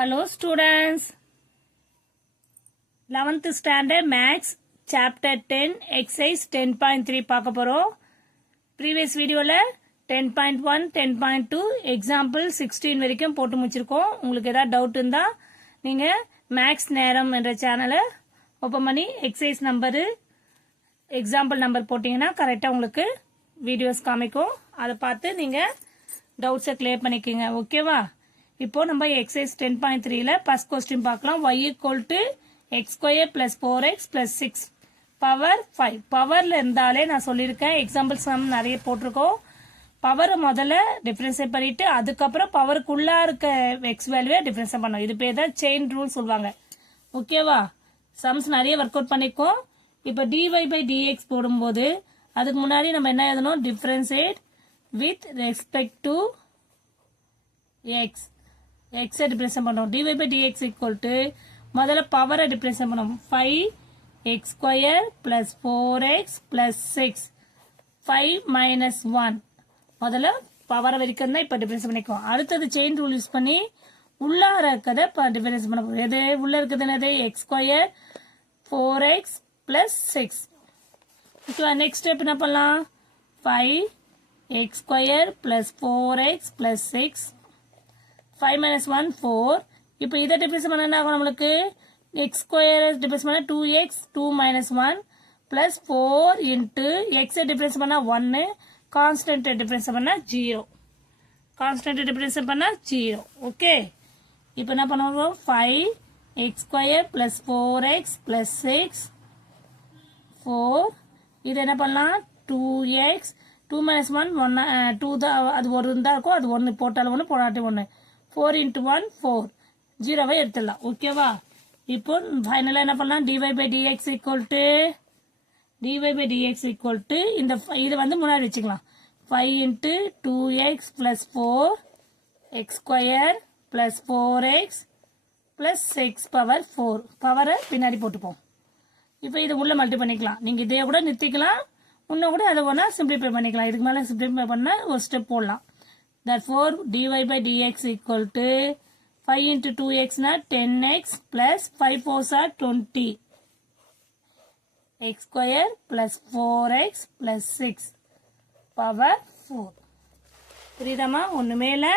Hello students, 11th standard maths chapter 10 exercise 10.3 பார்க்க போறோம். previous videoல 10.1 10.2 example 16 வரைக்கும் போட்டு முடிச்சிருக்கோம். உங்களுக்கு ஏதாவது டவுட் இருந்தா நீங்க maths நேரம் என்ற சேனலை ஓபன் பண்ணி exercise நம்பர் எக்ஸாம்பிள் நம்பர் போட்டீங்கன்னா கரெக்டா உங்களுக்கு வீடியோஸ் காமிக்கும். அதை பார்த்து நீங்க டவுட்ஸை கிளியர் பண்ணிக்கங்க. ஓகேவா? இப்போ நம்ம எக்ஸசைஸ் 10.3ல ஃபர்ஸ்ட் क्वेश्चन பார்க்கலாம். y = x² + 4x + 6 power 5. பவர்ல இருந்தாலே நான் சொல்லியிருக்கேன், எக்ஸாம்பிள் சம் நிறைய போட்டிருக்கோம். பவர் முதல்ல டிஃபரன்ஷியேட் பண்ணிட்டு அதுக்கப்புறம் பவருக்குள்ள இருக்க எக்ஸ் வேல்யூவை டிஃபரன்ஷியேட் பண்ணணும். இது பேர் தான் செயின் ரூல் சொல்லுவாங்க. ஓகேவா? சம்ஸ் நிறைய ஒர்க் அவுட் பண்ணிக்கோ. இப்போ dy/dx போடும்போது அதுக்கு முன்னாடி நம்ம என்ன எழுதணும்? Differentiate with respect to X. எக்ஸை டிஃபரன்ஷியேட் பண்ணோம். dy/dx = முதல்ல பவரை டிஃபரன்ஷியேட் பண்ணோம். 5x² + 4x + 6 5 - 1 முதல்ல பவரை வரைக்கும் தான் இப்ப டிஃபரன்ஷியேட் பண்ணிக்குவோம். அடுத்தது செயின் ரூல் யூஸ் பண்ணி உள்ளார இருக்கதை டிஃபரன்ஷியேட் பண்ண போறோம். எது உள்ள இருக்குது? என்னது? x² 4x + 6. ஓகேவா? நெக்ஸ்ட் ஸ்டெப் என்ன பண்ணலாம்? 5x² + 4x + 6 5 - 1 4. இப்போ இதை டிஃபரன்ஷியேட் பண்ணா என்ன ஆகும்? நம்மளுக்கு x² டிஃபரன்ஷியேட் பண்ணா 2x 2 - 1 + 4 × x டிஃபரன்ஷியேட் பண்ணா 1, கான்ஸ்டன்ட் டிஃபரன்ஷியேட் பண்ணா 0. கான்ஸ்டன்ட் டிஃபரன்ஷியேட் பண்ணா 0. ஓகே, இப்போ என்ன பண்ணுவோம்? 5x² + 4x + 6 4. இது என்ன பண்ணலாம்? 2x 2 - 1 1 2 தான். அது ஒரு இருந்தா இருக்கும், அது 1 போட்டாலும் 1 போடாட்டி 1. 4 × 1 4. 0வை எடுத்துடலாம். ஓகேவா? இப்போ ஃபைனலா என்ன பண்ணலாம்? dy/dx இந்த இது வந்து முன்னாடி வச்சுக்கலாம். 5 × 2x + 4 x² + 4x + 6 பவர் 4. பவரை பின்னாடி போட்டுப்போம். இப்போ இது உள்ள மல்டி பண்ணிக்கலாம். நீங்க இதைய கூட நிறுத்திக்கலாம், இன்னும் கூட அதை ஒன்னா சிம்பிளிஃபை பண்ணிக்கலாம். இதுக்கு மேல சிம்பிளிஃபை பண்ணா ஒரு ஸ்டெப் போடலாம். therefore dy/dx = 5 × 2x னா 10x + 5 4s are 20 x² + 4x + 6 power 4. புரியுதாமா? ஒண்ணுமே இல்ல,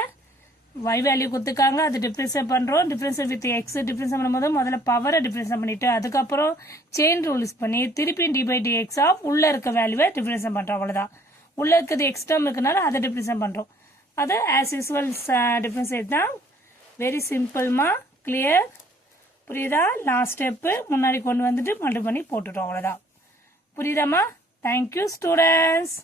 y வேல்யூ கொடுத்துக்காங்க, அது டிஃபரன்ஷியேட் பண்றோம். டிஃபரன்ஷியேட் வித் x டிஃபரன்ஷியேட் பண்ணும்போது முதல்ல பவரை டிஃபரன்ஷியேட் பண்ணிட்டு அதுக்கப்புறம் செயின் ரூல் யூஸ் பண்ணி திருப்பி dy/dx உள்ள இருக்க வேல்யூவை டிஃபரன்ஷியேட் பண்றோம். அவ்வளவுதான். உள்ள இருக்கிறது x டேர்ம் இருக்கனால அதை டிஃபரன்ஷியேட் பண்றோம். அது ஆஸ் யூசுவல் டிஃபரன்ஷியேட் தான். வெரி சிம்பிள்மா, கிளியர். புரியுதா? லாஸ்ட் ஸ்டெப் முன்னாடி கொண்டு வந்துட்டு மல்டி பண்ணி போட்டுட்டோம். அவ்வளவுதான். புரியுதாமா? Thank you students.